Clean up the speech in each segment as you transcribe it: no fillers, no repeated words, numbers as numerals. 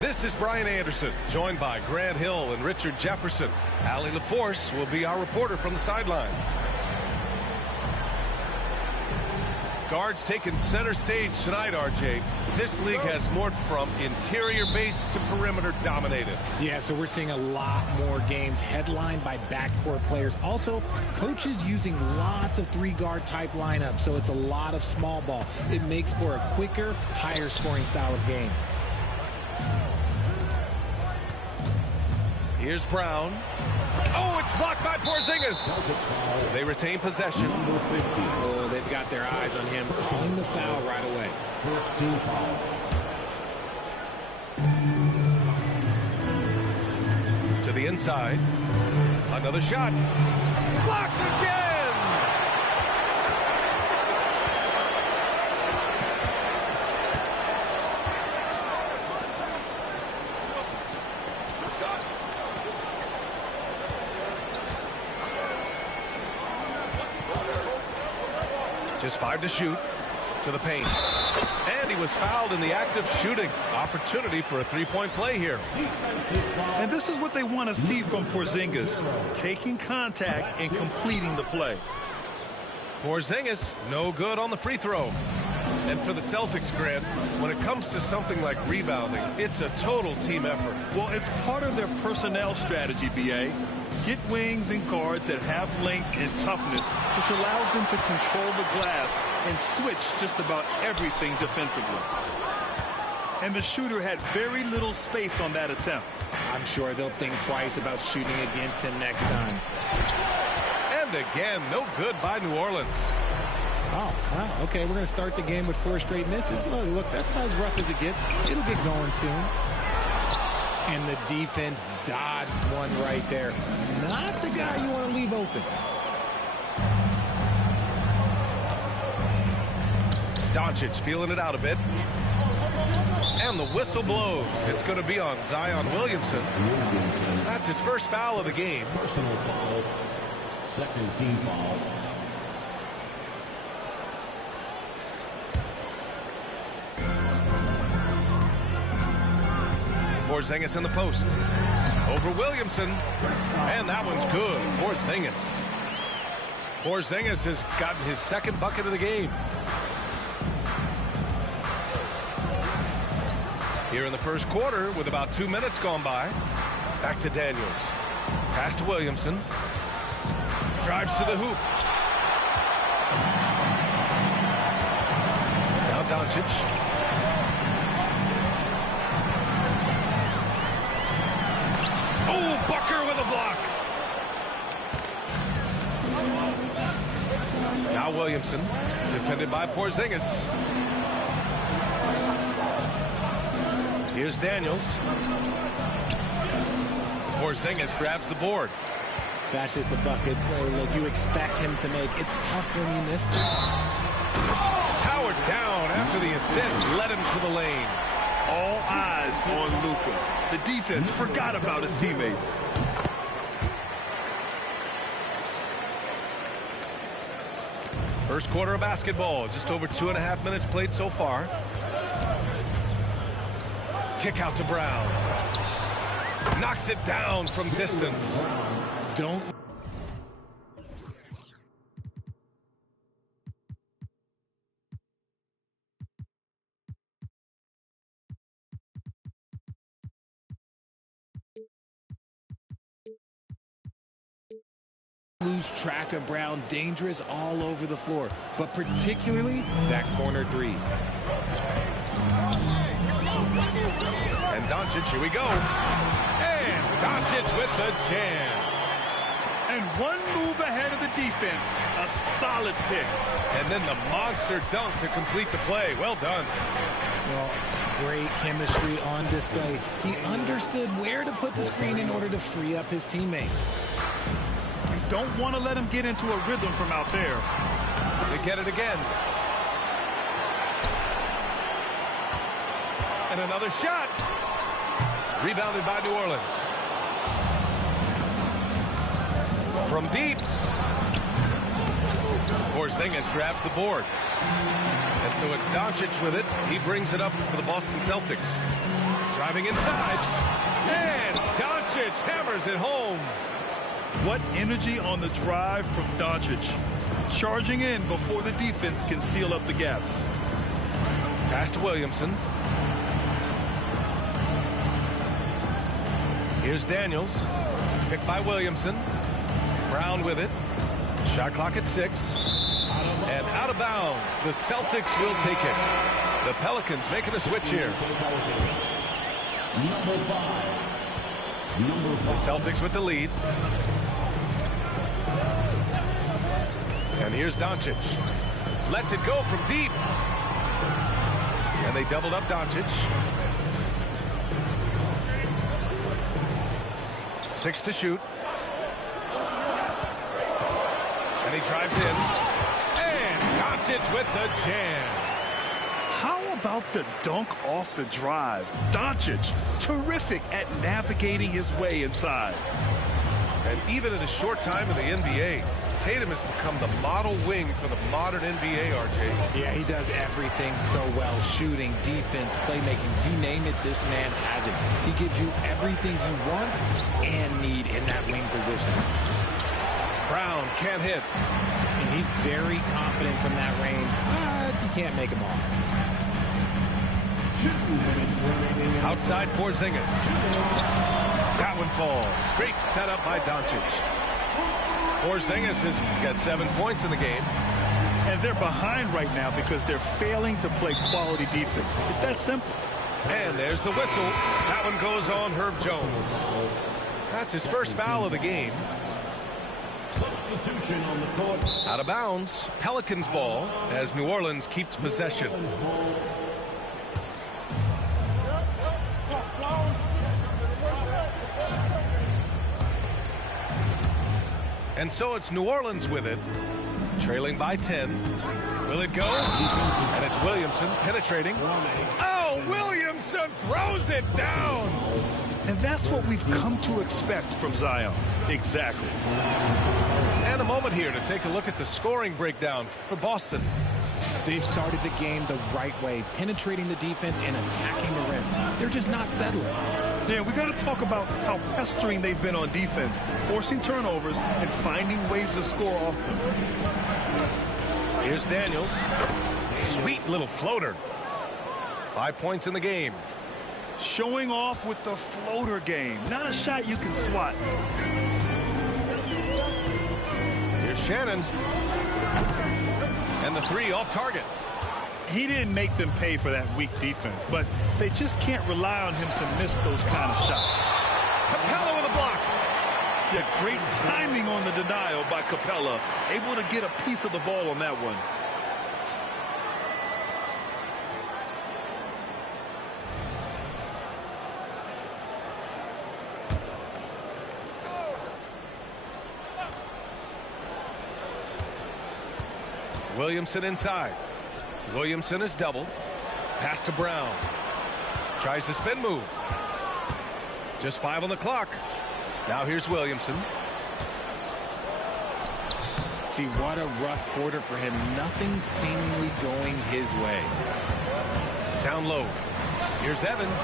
This is Brian Anderson, joined by Grant Hill and Richard Jefferson. Allie LaForce will be our reporter from the sideline. Guards taking center stage tonight, RJ. This league has morphed from interior base to perimeter dominated. Yeah, so we're seeing a lot more games headlined by backcourt players. Also, coaches using lots of three-guard type lineups, so it's a lot of small ball. It makes for a quicker, higher scoring style of game. Here's Brown. Oh, it's blocked by Porzingis. They retain possession. Oh, they've got their eyes on him, calling the foul right away. First team foul. To the inside. Another shot. Blocked again! Just 5 to shoot. To the paint. And he was fouled in the act of shooting. Opportunity for a three-point play here. And this is what they want to see from Porzingis. Taking contact and completing the play. Porzingis, no good on the free throw. And for the Celtics, Grant, when it comes to something like rebounding, it's a total team effort. Well, it's part of their personnel strategy, B.A. Get wings and guards that have length and toughness, which allows them to control the glass and switch just about everything defensively. And the shooter had very little space on that attempt. I'm sure they'll think twice about shooting against him next time. And again, no good by New Orleans. Oh, wow. Okay, we're going to start the game with 4 straight misses. Look, that's about as rough as it gets. It'll get going soon. And the defense dodged one right there. Not the guy you want to leave open. Doncic feeling it out a bit. And the whistle blows. It's going to be on Zion Williamson. That's his first foul of the game. Personal foul. Second team foul. Porzingis in the post. Over Williamson. And that one's good. Porzingis. Porzingis has gotten his second bucket of the game. Here in the first quarter with about 2 minutes gone by. Back to Daniels. Pass to Williamson. Drives to the hoop. Now Doncic. Oh, Bucker with a block. Now Williamson, defended by Porzingis. Here's Daniels. Porzingis grabs the board. That's just the bucket look you expect him to make. It's tough when you miss it. Towered down after the assist, led him to the lane. All eyes on Luka. The defense forgot about his teammates. First quarter of basketball, just over 2.5 minutes played so far. Kick out to Brown. Knocks it down from distance. Don't lose track of Brown. Dangerous all over the floor, but particularly that corner three. And Doncic, here we go. And Doncic with the jam. And and one move ahead of the defense. A solid pick. And then the monster dunk to complete the play. Well done. Well, great chemistry on display. He understood where to put the screen in order to free up his teammate. You don't want to let him get into a rhythm from out there. They get it again. And another shot. Rebounded by New Orleans. From deep. Porzingis grabs the board. And so it's Doncic with it. He brings it up for the Boston Celtics. Driving inside. And Doncic hammers it home. What energy on the drive from Doncic. Charging in before the defense can seal up the gaps. Pass to Williamson. Here's Daniels. Picked by Williamson. Brown with it. Shot clock at 6. And out of bounds. The Celtics will take it. The Pelicans making a switch here. The Celtics with the lead. And here's Doncic. Lets it go from deep. And they doubled up Doncic. 6 to shoot. And he drives in. And Doncic with the jam. How about the dunk off the drive? Doncic, terrific at navigating his way inside. And even in a short time in the NBA, Tatum has become the model wing for the modern NBA, RJ. Yeah, he does everything so well. Shooting, defense, playmaking, you name it, this man has it. He gives you everything you want and need in that wing position. Brown can't hit. And he's very confident from that range, but you can't make him off. Outside Porzingis. That one falls. Great setup by Doncic. Porzingis has got 7 points in the game. And they're behind right now because they're failing to play quality defense. It's that simple. And there's the whistle. That one goes on Herb Jones. That's his first foul of the game. Substitution on the court. Out of bounds. Pelicans ball as New Orleans keeps possession. And so it's New Orleans with it, trailing by 10. Will it go? And it's Williamson penetrating. Oh, Williamson throws it down. And that's what we've come to expect from Zion. Exactly. And a moment here to take a look at the scoring breakdown for Boston. They've started the game the right way, penetrating the defense and attacking the rim. They're just not settling. Yeah, we got to talk about how pestering they've been on defense, forcing turnovers and finding ways to score off them. Here's Daniels. Sweet little floater. 5 points in the game. Showing off with the floater game. Not a shot you can swat. Here's Shannon. And the 3 off target. He didn't make them pay for that weak defense, but they just can't rely on him to miss those kind of shots. Capella with a block. Yeah, great timing on the denial by Capella. Able to get a piece of the ball on that one. Williamson inside. Williamson is doubled. Pass to Brown. Tries the spin move. Just 5 on the clock. Now here's Williamson. See, what a rough quarter for him. Nothing seemingly going his way. Down low. Here's Evans.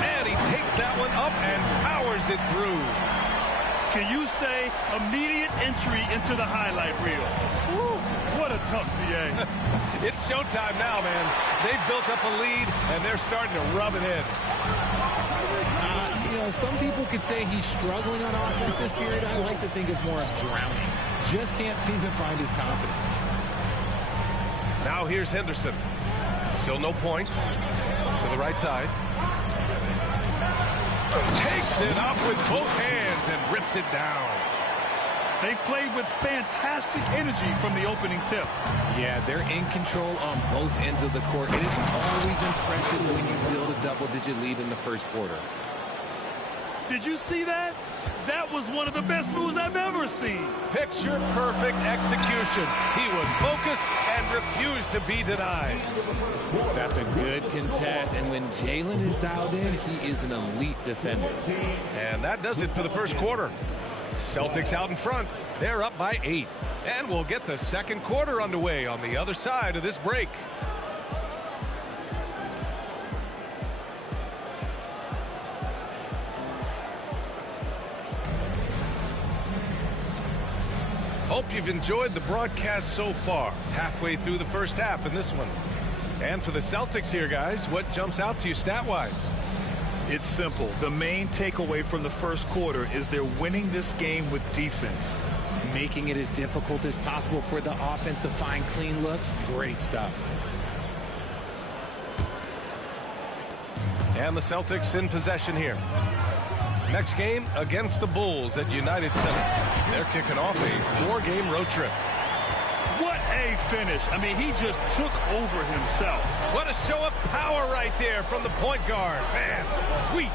And he takes that one up and powers it through. Can you say immediate entry into the highlight reel? Woo, what a tough BA. It's showtime now, man. They've built up a lead, and they're starting to rub it in. You know, some people could say he's struggling on offense this period. I like to think of more of drowning. Just can't seem to find his confidence. Now here's Henderson. Still no points. To the right side. Takes it up with both hands and rips it down. They played with fantastic energy from the opening tip. Yeah, they're in control on both ends of the court. It is always impressive when you build a double-digit lead in the first quarter. Did you see that? That was one of the best moves I've ever seen. Picture perfect execution. He was focused and refused to be denied. That's a good contest, and when Jalen is dialed in, he is an elite defender. And that does it for the first quarter. Celtics out in front. They're up by 8. And we'll get the second quarter underway on the other side of this break. Hope you've enjoyed the broadcast so far. Halfway through the first half in this one. And for the Celtics here, guys, what jumps out to you stat-wise? It's simple. The main takeaway from the first quarter is they're winning this game with defense. Making it as difficult as possible for the offense to find clean looks. Great stuff. And the Celtics in possession here. Next game against the Bulls at United Center. They're kicking off a 4-game road trip. What a finish. I mean, he just took over himself. What a show of power right there from the point guard. Man, sweet.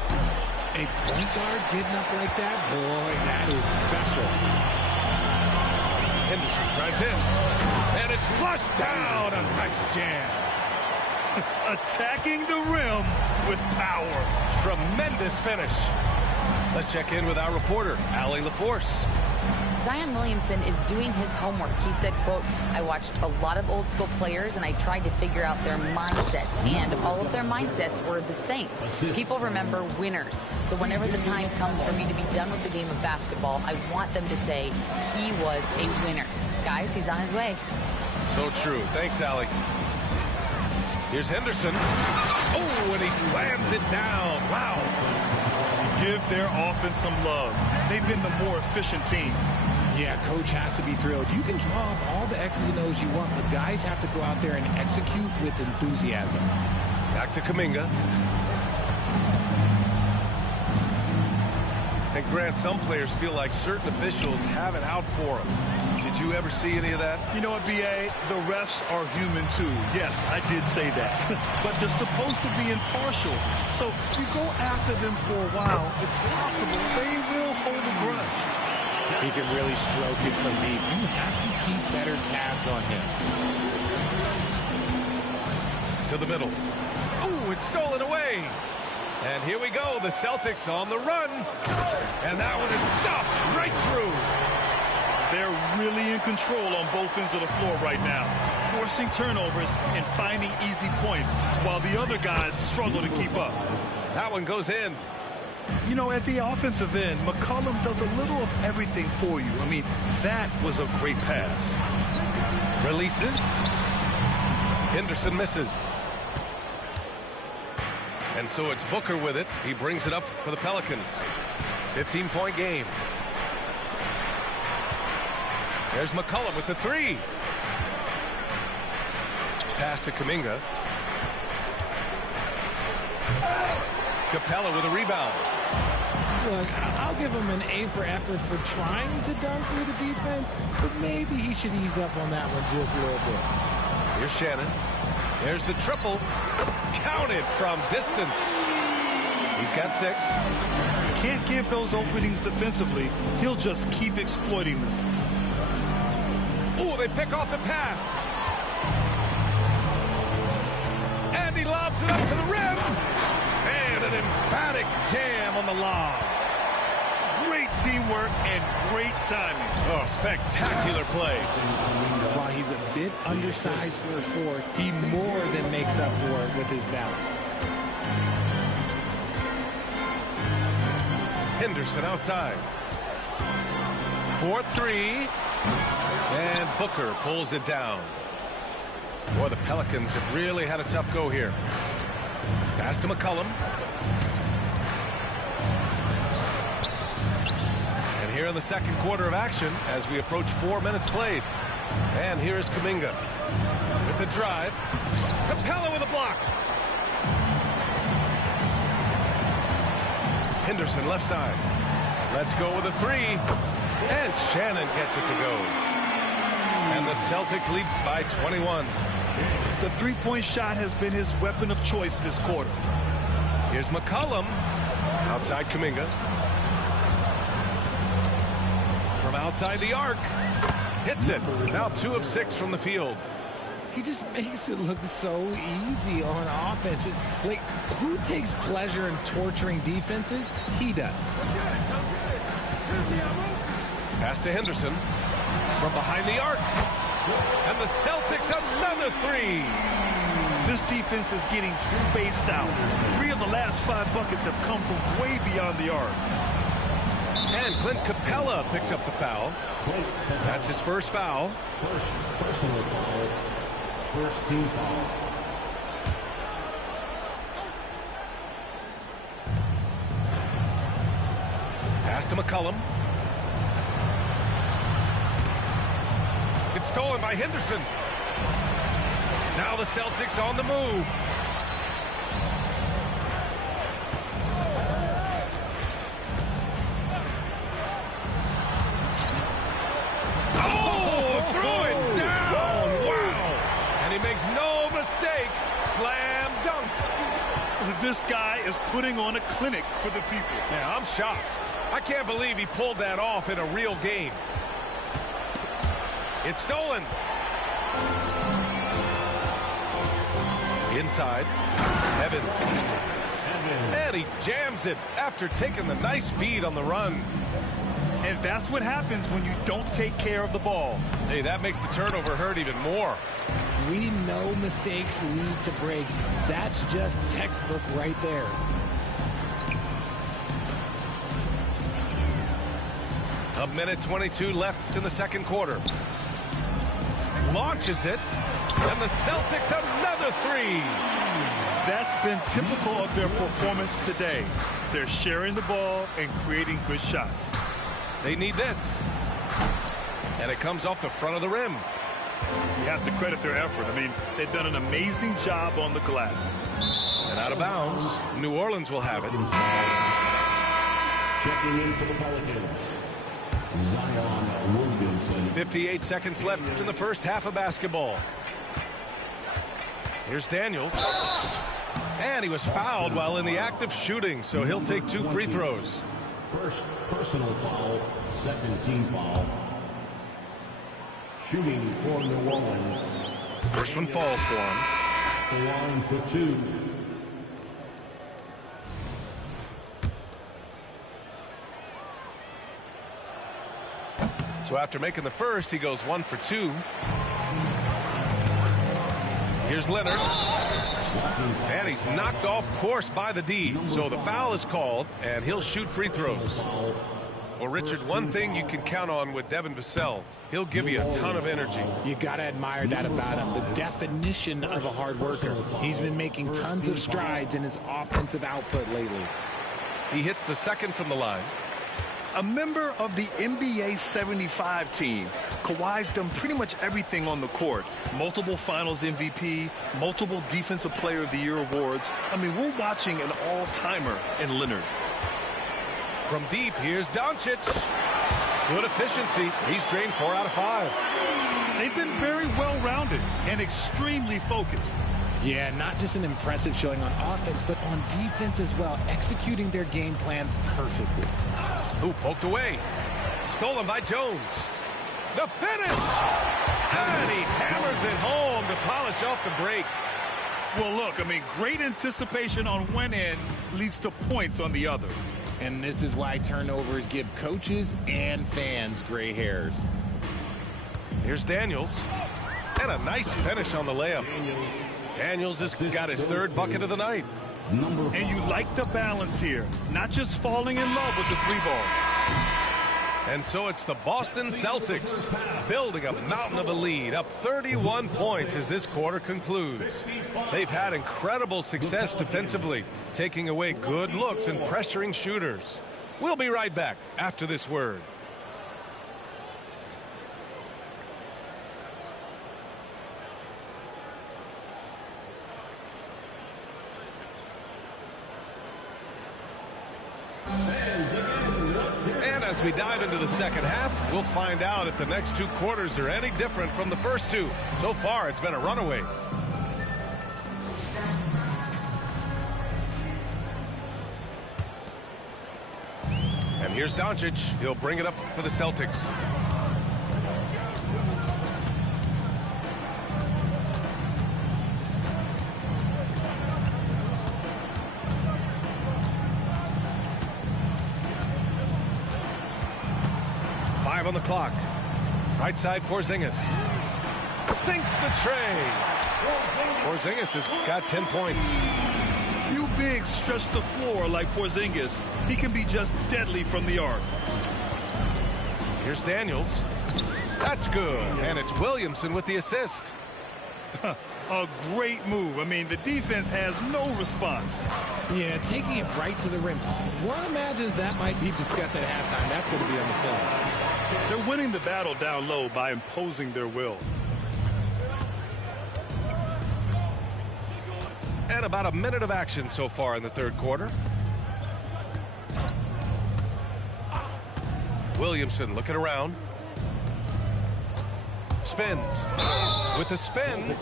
A point guard getting up like that? Boy, that is special. Henderson drives in. And it's flushed down. A nice jam. Attacking the rim with power. Tremendous finish. Let's check in with our reporter, Allie LaForce. Zion Williamson is doing his homework. He said, quote, I watched a lot of old school players and I tried to figure out their mindsets, and all of their mindsets were the same. People remember winners. So whenever the time comes for me to be done with the game of basketball, I want them to say he was a winner. Guys, he's on his way. So true. Thanks, Allie. Here's Henderson. Oh, and he slams it down. Wow. Give their offense some love. They've been the more efficient team. Yeah, coach has to be thrilled. You can draw up all the X's and O's you want, but guys have to go out there and execute with enthusiasm. Back to Kuminga. And Grant, some players feel like certain officials have it out for them. Did you ever see any of that? You know what, B.A.? The refs are human, too. Yes, I did say that. But they're supposed to be impartial. So if you go after them for a while, it's possible they will hold a grudge. He can really stroke it from deep. You have to keep better tabs on him. To the middle. Oh, it's stolen away. And here we go. The Celtics on the run. And that one is stuffed right through. They're really in control on both ends of the floor right now, forcing turnovers and finding easy points while the other guys struggle to keep up. That one goes in. You know, at the offensive end, McCollum does a little of everything for you. I mean, that was a great pass. Releases. Henderson misses. And so it's Booker with it. He brings it up for the Pelicans. 15-point game. There's McCollum with the 3. Pass to Kuminga. Capella with a rebound. Look, I'll give him an A for effort for trying to dunk through the defense, but maybe he should ease up on that one just a little bit. Here's Shannon. There's the triple. Counted from distance. He's got 6. Can't give those openings defensively. He'll just keep exploiting them. Oh, they pick off the pass. And he lobs it up to the rim. And an emphatic jam on the lob. Great teamwork and great timing. Oh, spectacular play. While he's a bit undersized for a 4, he more than makes up for it with his balance. Henderson outside. 4-3. And Booker pulls it down. Boy, the Pelicans have really had a tough go here. Pass to McCollum. And here in the second quarter of action as we approach 4 minutes played. And here is Kuminga with the drive. Capella with a block. Henderson left side. Let's go with a 3. And Shannon gets it to go. And the Celtics lead by 21. The three-point shot has been his weapon of choice this quarter. Here's McCollum. Outside Kuminga. From outside the arc. Hits it. Now 2 of 6 from the field. He just makes it look so easy on offense. Like, who takes pleasure in torturing defenses? He does. Pass to Henderson. From behind the arc. And the Celtics another 3. This defense is getting spaced out. 3 of the last 5 buckets have come from way beyond the arc. And Clint Capella picks up the foul. That's his first foul. First personal foul. First team foul. Pass to McCollum. It's stolen by Henderson. Now the Celtics on the move. Oh, threw it down. Wow. And he makes no mistake. Slam dunk. This guy is putting on a clinic for the people. Yeah, I'm shocked. I can't believe he pulled that off in a real game. It's stolen. Inside. Evans. And he jams it after taking the nice feed on the run. And that's what happens when you don't take care of the ball. Hey, that makes the turnover hurt even more. We know mistakes lead to breaks. That's just textbook right there. A minute 22 left in the second quarter. Launches it. And the Celtics another 3. That's been typical of their performance today. They're sharing the ball and creating good shots. They need this. And it comes off the front of the rim. You have to credit their effort. I mean, they've done an amazing job on the glass. And out of bounds. New Orleans will have it. Checking in for the Pelicans. Zion Williamson. 58 seconds left in the first half of basketball. Here's Daniels. And he was fouled while in the act of shooting, so he'll take 2 free throws. First personal foul, second team foul. Shooting for New Orleans. First one falls for him. The line for 2. So after making the first, he goes 1 for 2. Here's Leonard. And he's knocked off course by the D. So the foul is called, and he'll shoot free throws. Well, Richard, one thing you can count on with Devin Vassell, he'll give you a ton of energy. You got to admire that about him. The definition of a hard worker. He's been making tons of strides in his offensive output lately. He hits the second from the line. A member of the NBA 75 team, Kawhi's done pretty much everything on the court. Multiple Finals MVP, multiple Defensive Player of the Year awards. I mean, we're watching an all-timer in Leonard. From deep, here's Doncic. Good efficiency. He's drained 4 out of 5. They've been very well-rounded and extremely focused. Yeah, not just an impressive showing on offense, but on defense as well, executing their game plan perfectly. Ooh, poked away. Stolen by Jones. The finish! And he hammers it home to polish off the break. Well, look, I mean, great anticipation on one end leads to points on the other. And this is why turnovers give coaches and fans gray hairs. Here's Daniels. And a nice finish on the layup. Daniels has got his 3rd bucket of the night. And you like the balance here, not just falling in love with the 3-ball. And so it's the Boston Celtics building a mountain of a lead, up 31 points as this quarter concludes. They've had incredible success defensively, taking away good looks and pressuring shooters. We'll be right back after this word. And a As we dive into the second half, we'll find out if the next two quarters are any different from the first two. So far, it's been a runaway. And here's Doncic. He'll bring it up for the Celtics. On the clock. Right side, Porzingis. Sinks the tray. Porzingis has got 10 points. Few bigs stretch the floor like Porzingis. He can be just deadly from the arc. Here's Daniels. That's good. And it's Williamson with the assist. A great move. I mean, the defense has no response. Yeah, taking it right to the rim. One imagines that might be discussed at halftime. That's going to be on the film. They're winning the battle down low by imposing their will. And about a minute of action so far in the third quarter. Williamson looking around. Spins. With the spin.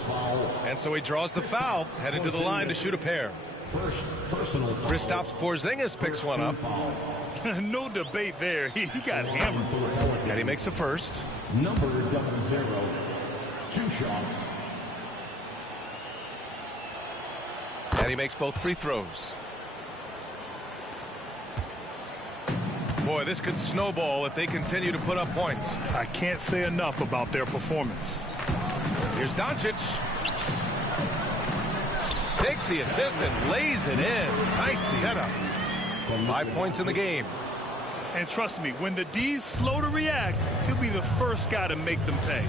And so he draws the foul. Headed to the line to shoot a pair. Kristaps Porzingis picks one up. No debate there. He got hammered. And he makes the first. Number 00. 2 shots. And he makes both free throws. Boy, this could snowball if they continue to put up points. I can't say enough about their performance. Here's Doncic. Takes the assist and lays it in. Nice setup. 5 points in the game. And trust me, when the D's slow to react, he'll be the first guy to make them pay.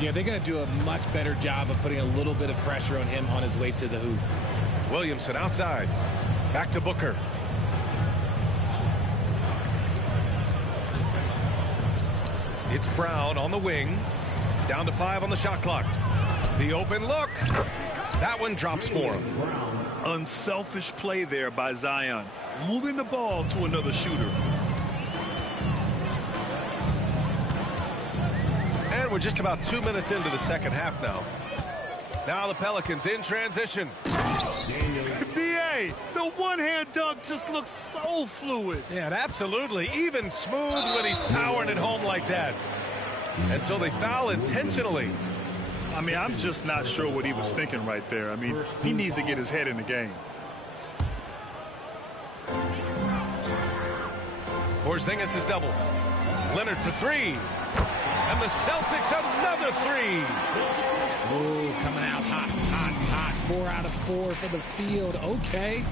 Yeah, they're going to do a much better job of putting a little bit of pressure on him on his way to the hoop. Williamson outside. Back to Booker. It's Brown on the wing. Down to 5 on the shot clock. The open look. That one drops for him. Unselfish play there by Zion. Moving the ball to another shooter. And we're just about 2 minutes into the second half now. Now the Pelicans in transition. B.A., the one-hand dunk just looks so fluid. Yeah, and absolutely. Even smooth when he's powering it home like that. And so they foul intentionally. I mean, I'm just not sure what he was thinking right there. I mean, he needs to get his head in the game. Porzingis is double. Leonard for 3. And the Celtics another 3. Oh, coming out hot, hot, hot. 4 out of 4 for the field. Okay.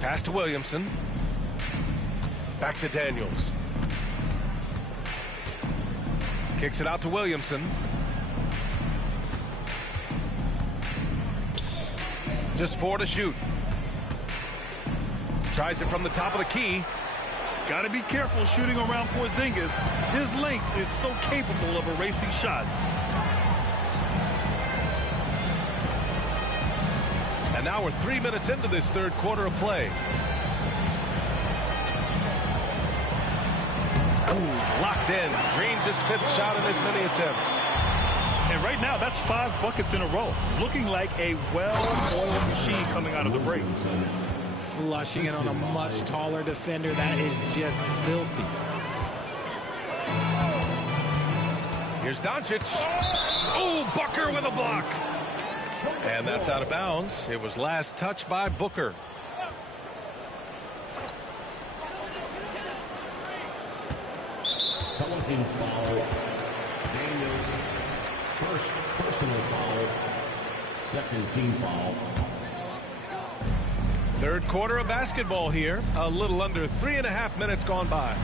Pass to Williamson. Back to Daniels. Kicks it out to Williamson. Just 4 to shoot. Tries it from the top of the key. Got to be careful shooting around Porzingis. His length is so capable of erasing shots. And now we're 3 minutes into this third quarter of play. Ooh, he's locked in. Drains his 5th shot in as many attempts. And right now, that's 5 buckets in a row. Looking like a well-oiled machine coming out of the break. Flushing it on a much taller defender. That is just filthy. Here's Doncic. Oh, Booker with a block. And that's out of bounds. It was last touched by Booker. Pelicans foul. Daniels. First personal foul. Second team foul. Third quarter of basketball here. A little under 3.5 minutes gone by.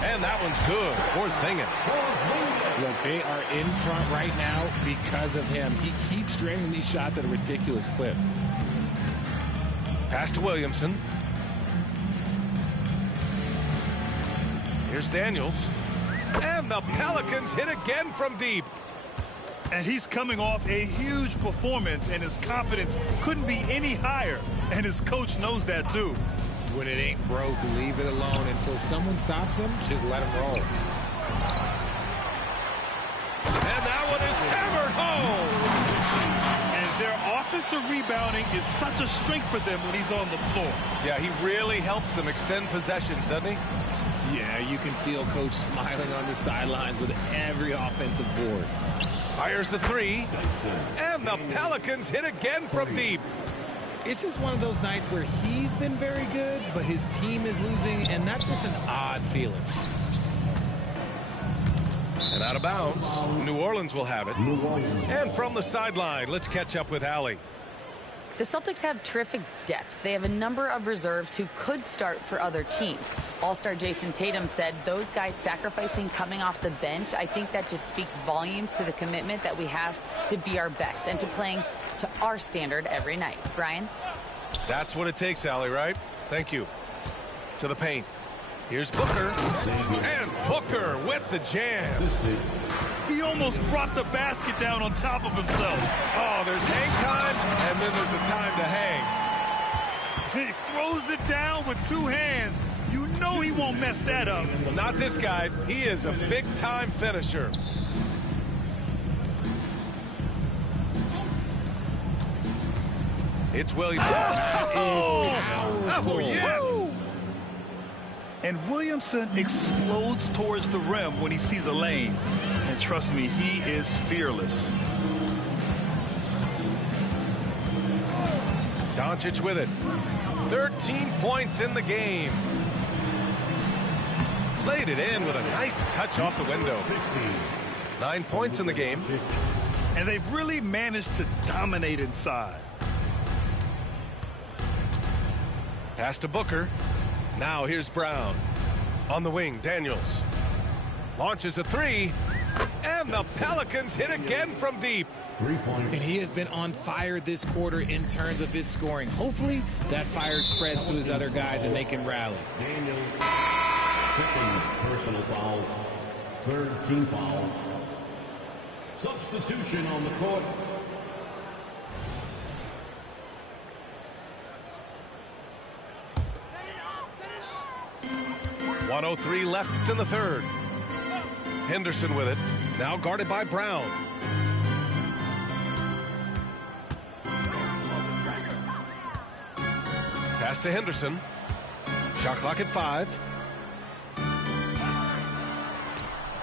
And that one's good. Porzingis. Look, they are in front right now because of him. He keeps draining these shots at a ridiculous clip. Pass to Williamson. Here's Daniels. And the Pelicans hit again from deep. And he's coming off a huge performance, and his confidence couldn't be any higher. And his coach knows that, too. When it ain't broke, leave it alone. Until someone stops him, just let him roll. And that one is hammered home. And their offensive rebounding is such a strength for them when he's on the floor. Yeah, he really helps them extend possessions, doesn't he? Yeah, you can feel Coach smiling on the sidelines with every offensive board. Fires the three. And the Pelicans hit again from deep. It's just one of those nights where he's been very good, but his team is losing, and that's just an odd feeling. And out of bounds, New Orleans will have it. And from the sideline, let's catch up with Allie. The Celtics have terrific depth. They have a number of reserves who could start for other teams. All-star Jason Tatum said those guys sacrificing coming off the bench, I think that just speaks volumes to the commitment that we have to be our best and to playing to our standard every night. Brian? That's what it takes, Allie, right? Thank you. To the paint. Here's Booker. And Booker with the jam. He almost brought the basket down on top of himself. Oh, there's hang time, and then there's a time to hang. He throws it down with two hands. You know he won't mess that up. Well, not this guy. He is a big-time finisher. It's Williams. Oh, yes! And Williamson explodes towards the rim when he sees a lane. And trust me, he is fearless. Doncic with it. 13 points in the game. Laid it in with a nice touch off the window. 9 points in the game. And they've really managed to dominate inside. Pass to Booker. Now here's Brown. On the wing, Daniels. Launches a three. And the Pelicans hit again from deep. 3 points. And he has been on fire this quarter in terms of his scoring. Hopefully that fire spreads to his other guys and they can rally. Daniel, second personal foul, third team foul. Substitution on the court. .103 left in the third. Henderson with it. Now guarded by Brown. Pass to Henderson. Shot clock at 5.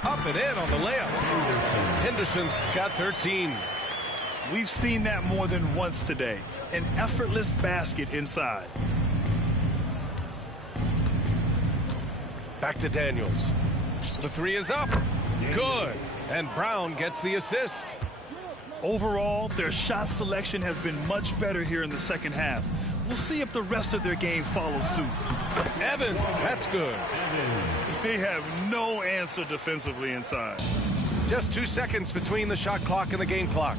Up and in on the layup. Henderson's got 13. We've seen that more than once today. An effortless basket inside. Back to Daniels. The three is up. Good. And Brown gets the assist. Overall, their shot selection has been much better here in the second half. We'll see if the rest of their game follows suit. Evans, that's good. They have no answer defensively inside. Just 2 seconds between the shot clock and the game clock.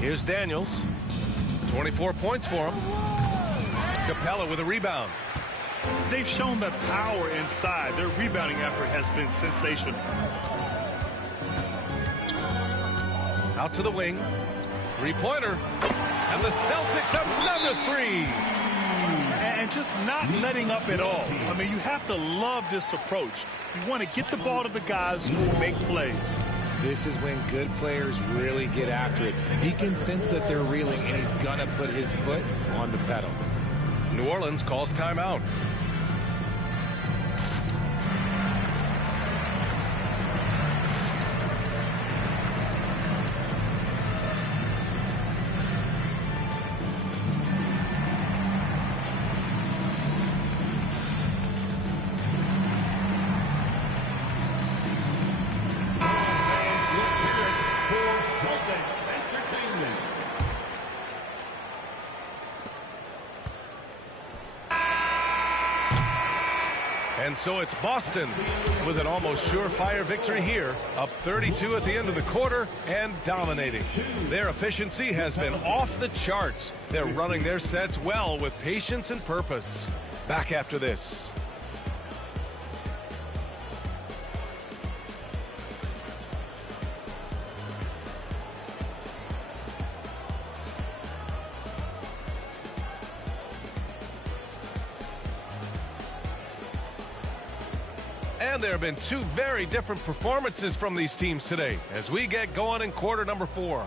Here's Daniels. 24 points for him. Capella with a rebound. They've shown the power inside. Their rebounding effort has been sensational. Out to the wing. Three-pointer. And the Celtics another three. And just not letting up at all. I mean, you have to love this approach. You want to get the ball to the guys who make plays. This is when good players really get after it. He can sense that they're reeling, and he's going to put his foot on the pedal. New Orleans calls timeout. And so it's Boston with an almost surefire victory here, up 32 at the end of the quarter and dominating. Their efficiency has been off the charts. They're running their sets well with patience and purpose. Back after this. And there have been two very different performances from these teams today as we get going in quarter number 4.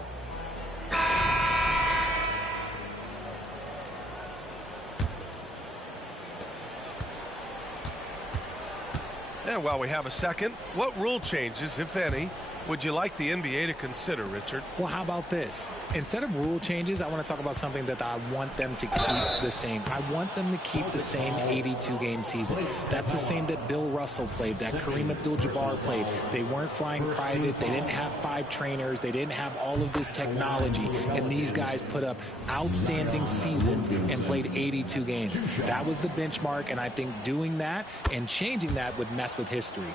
And while we have a second, what rule changes, if any, would you like the NBA to consider, Richard? Well, how about this? Instead of rule changes, I want to talk about something that I want them to keep the same. I want them to keep the same 82-game season. That's the same that Bill Russell played, that Kareem Abdul-Jabbar played. They weren't flying private. They didn't have 5 trainers. They didn't have all of this technology. And these guys put up outstanding seasons and played 82 games. That was the benchmark, and I think doing that and changing that would mess with history.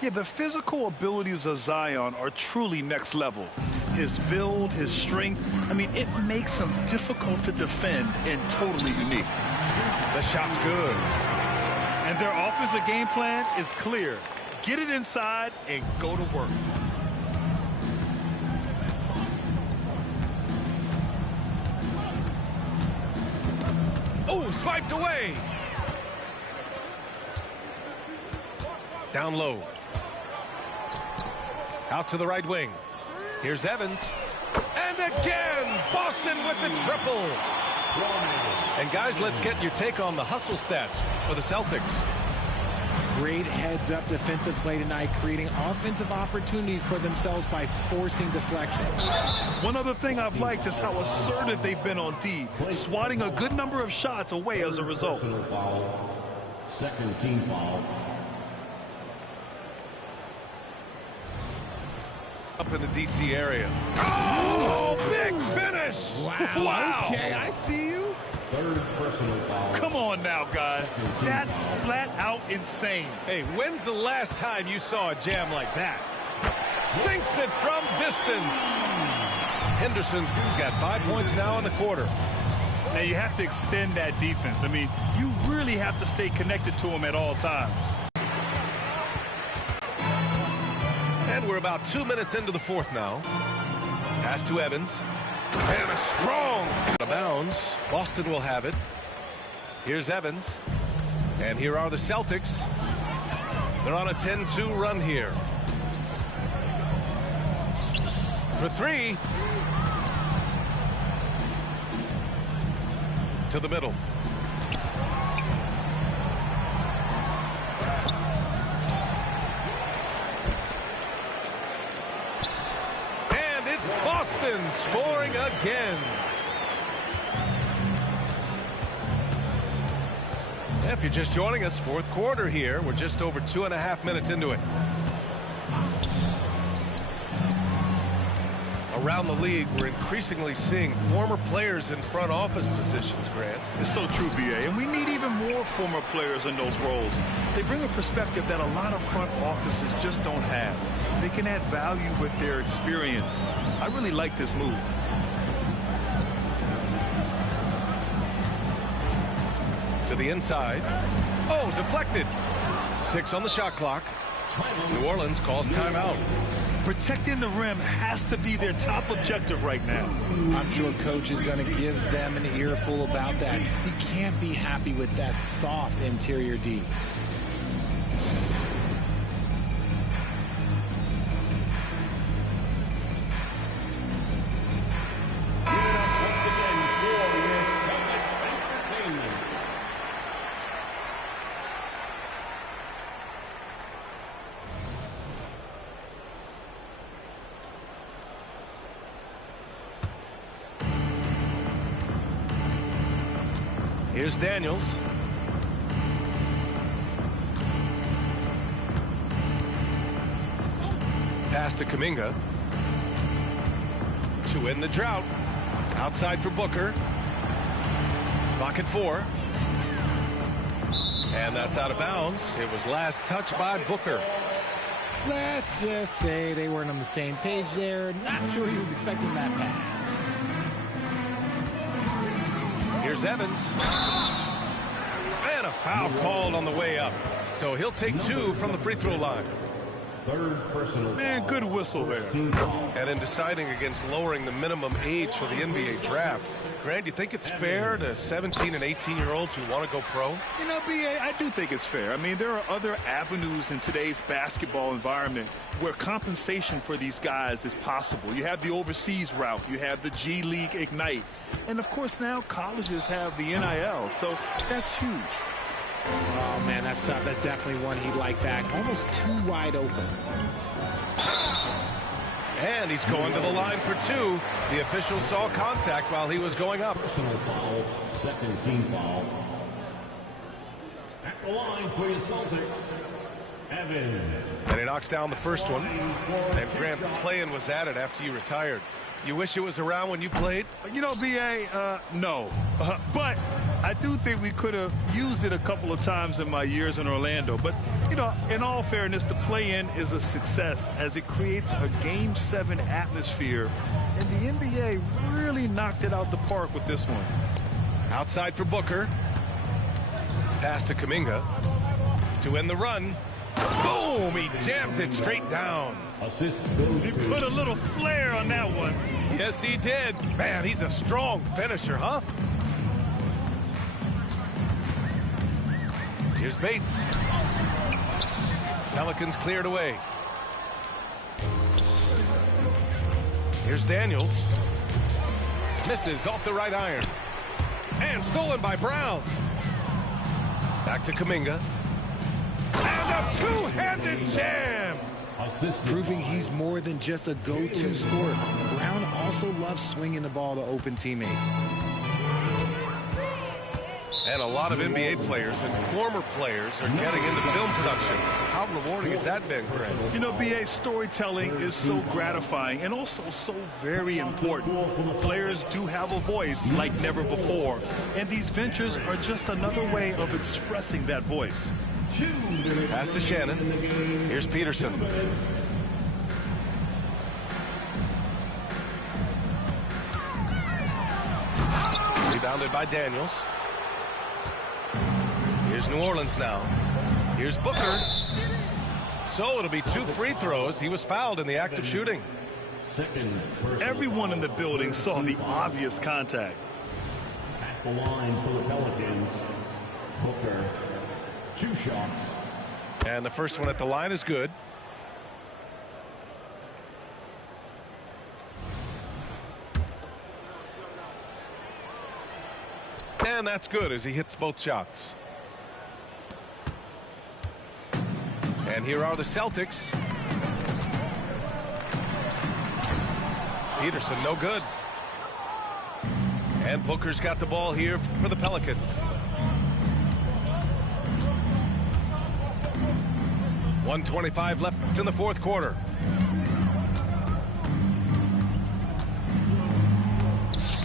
Yeah, the physical abilities of Zion are truly next level. His build, his strength, I mean, it makes him difficult to defend and totally unique. The shot's good. And their offensive game plan is clear. Get it inside and go to work. Oh, swiped away. Down low. Out to the right wing. Here's Evans. And again, Boston with the triple. And guys, let's get your take on the hustle stats for the Celtics. Great heads-up defensive play tonight, creating offensive opportunities for themselves by forcing deflections. One other thing I've liked is how assertive they've been on D, swatting a good number of shots away as a result. Second team foul. Up in the D.C. area. Oh, big finish! Wow. Okay, I see you. Third personal foul. Come on now, guys. That's flat out insane. Hey, when's the last time you saw a jam like that? Sinks it from distance. Henderson's got 5 points now in the quarter. Now, you have to extend that defense. I mean, you really have to stay connected to him at all times. And we're about 2 minutes into the fourth now. Pass to Evans. And a strong out of bounds. Boston will have it. Here's Evans. And here are the Celtics. They're on a 10-2 run here. For 3. To the middle. Boston scoring again. If you're just joining us, fourth quarter here. We're just over 2.5 minutes into it. Around the league, we're increasingly seeing former players in front office positions, Grant. It's so true, B.A., and we need even more former players in those roles. They bring a perspective that a lot of front offices just don't have. They can add value with their experience. I really like this move. To the inside. Oh, deflected. 6 on the shot clock. New Orleans calls timeout. Protecting the rim has to be their top objective right now. I'm sure coach is going to give them an earful about that. He can't be happy with that soft interior D. Here's Daniels. Pass to Kuminga. To end the drought. Outside for Booker. Clock at 4. And that's out of bounds. It was last touched by Booker. Let's just say they weren't on the same page there. Not sure he was expecting that pass. Here's Evans. And a foul called on the way up. So he'll take 2 from the free throw line. Third personal Man, foul. good whistle there. And in deciding against lowering the minimum age for the NBA draft, Grant, do you think it's fair to 17 and 18-year-olds who want to go pro? You know, B.A., I do think it's fair. I mean, there are other avenues in today's basketball environment where compensation for these guys is possible. You have the overseas route. You have the G League Ignite. And, of course, now colleges have the NIL. So that's huge. Oh, man, that's tough. That's definitely one he'd like back. Almost too wide open. And he's going to the line for two. The official saw contact while he was going up. Personal foul. Second team foul. At the line for your Celtics, Evans. And he knocks down the first one. And Grant, the play-in was at it after you retired. You wish it was around when you played? You know, B.A., no. But I do think we could have used it a couple of times in my years in Orlando. But, you know, in all fairness, the play-in is a success as it creates a Game 7 atmosphere. And the NBA really knocked it out the park with this one. Outside for Booker. Pass to Kuminga. To end the run. Boom! He jams it straight down. Assist goes He put a little flair on that one. Yes, he did. Man, he's a strong finisher, huh? Here's Bates. Pelicans cleared away. Here's Daniels. Misses off the right iron. And stolen by Brown. Back to Kuminga. And a two-handed jam. Proving he's more than just a go-to scorer. Brown also loves swinging the ball to open teammates. And a lot of NBA players and former players are getting into film production. How rewarding has that been, Grant? You know, B.A., storytelling is so gratifying and also so very important. Players do have a voice like never before, and these ventures are just another way of expressing that voice. Pass to Shannon. Here's Peterson. Rebounded by Daniels. Here's New Orleans now. Here's Booker. So it'll be two free throws. He was fouled in the act of shooting. Everyone in the building saw the obvious contact. At the line for the Pelicans, Booker. 2 shots. And the first one at the line is good. And that's good as he hits both shots. And here are the Celtics. Peterson, no good. And Booker's got the ball here for the Pelicans. .125 left in the fourth quarter.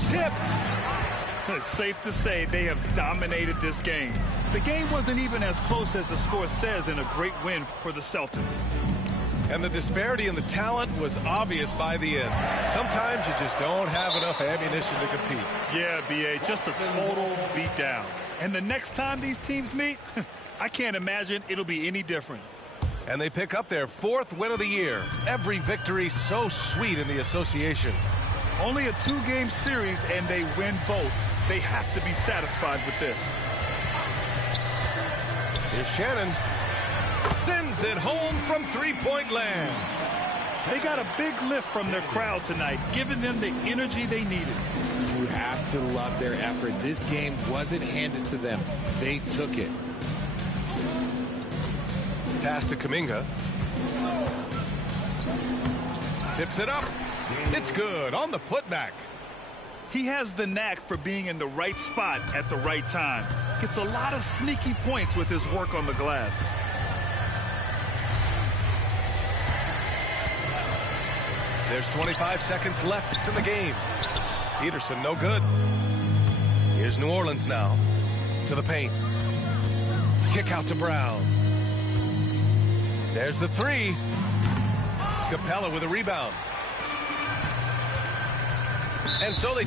Tipped. It's safe to say they have dominated this game. The game wasn't even as close as the score says in a great win for the Celtics. And the disparity in the talent was obvious by the end. Sometimes you just don't have enough ammunition to compete. Yeah, B.A., just a total beatdown. And the next time these teams meet, I can't imagine it'll be any different. And they pick up their 4th win of the year. Every victory so sweet in the association. Only a 2-game series, and they win both. They have to be satisfied with this. Here's Shannon. Sends it home from three-point land. They got a big lift from their crowd tonight, giving them the energy they needed. You have to love their effort. This game wasn't handed to them. They took it. Pass to Kuminga. Tips it up. It's good on the putback. He has the knack for being in the right spot at the right time. Gets a lot of sneaky points with his work on the glass. There's 25 seconds left in the game. Peterson, no good. Here's New Orleans now. To the paint. Kick out to Brown. There's the three. Capella with a rebound. And so they...